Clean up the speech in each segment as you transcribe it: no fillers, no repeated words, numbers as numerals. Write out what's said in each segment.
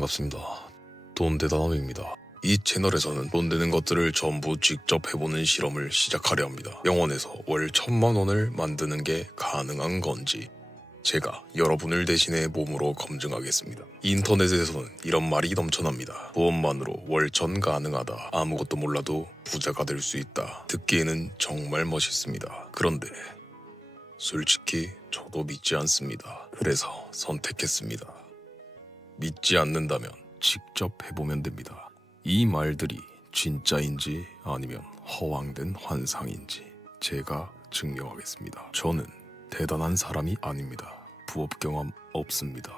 반갑습니다. 돈 대단함입니다. 이 채널에서는 돈 되는 것들을 전부 직접 해보는 실험을 시작하려 합니다. 0원에서 월 1000만원을 만드는 게 가능한 건지 제가 여러분을 대신해 몸으로 검증하겠습니다. 인터넷에서는 이런 말이 넘쳐납니다. 부업만으로 월천 가능하다. 아무것도 몰라도 부자가 될 수 있다. 듣기에는 정말 멋있습니다. 그런데 솔직히 저도 믿지 않습니다. 그래서 선택했습니다. 믿지 않는다면 직접 해보면 됩니다. 이 말들이 진짜인지 아니면 허황된 환상인지 제가 증명하겠습니다. 저는 대단한 사람이 아닙니다. 부업 경험 없습니다.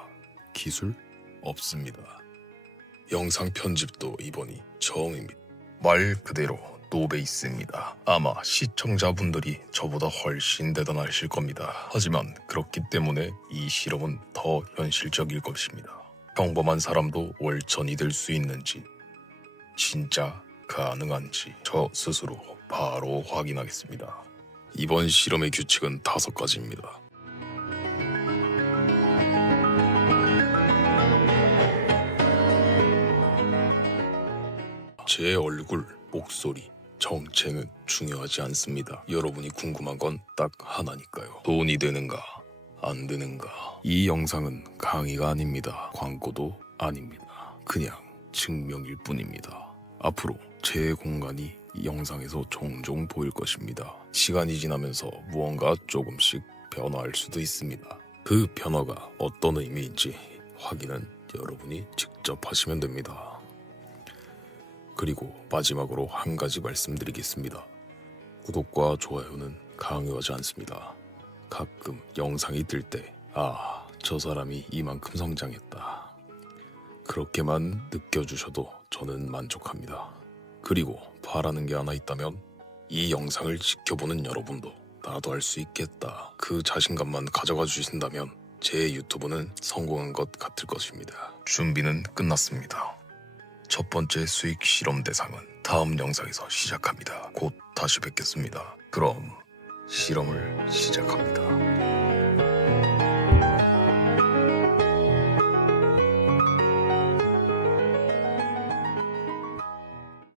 기술 없습니다. 영상 편집도 이번이 처음입니다. 말 그대로 노베이스입니다. 아마 시청자분들이 저보다 훨씬 대단하실 겁니다. 하지만 그렇기 때문에 이 실험은 더 현실적일 것입니다. 평범한 사람도 월천이 될 수 있는지 진짜 가능한지 저 스스로 바로 확인하겠습니다. 이번 실험의 규칙은 5가지입니다. 제 얼굴, 목소리, 정체는 중요하지 않습니다. 여러분이 궁금한 건 딱 하나니까요. 돈이 되는가, 안 되는가. 이 영상은 강의가 아닙니다. 광고도 아닙니다. 그냥 증명일 뿐입니다. 앞으로 제 공간이 이 영상에서 종종 보일 것입니다. 시간이 지나면서 무언가 조금씩 변화할 수도 있습니다. 그 변화가 어떤 의미인지 확인은 여러분이 직접 하시면 됩니다. 그리고 마지막으로 한 가지 말씀드리겠습니다. 구독과 좋아요는 강요하지 않습니다. 가끔 영상이 뜰 때 저 사람이 이만큼 성장했다. 그렇게만 느껴주셔도 저는 만족합니다. 그리고 바라는 게 하나 있다면 이 영상을 지켜보는 여러분도 나도 할 수 있겠다. 그 자신감만 가져가 주신다면 제 유튜브는 성공한 것 같을 것입니다. 준비는 끝났습니다. 첫 번째 수익 실험 대상은 다음 영상에서 시작합니다. 곧 다시 뵙겠습니다. 그럼 실험을 시작합니다.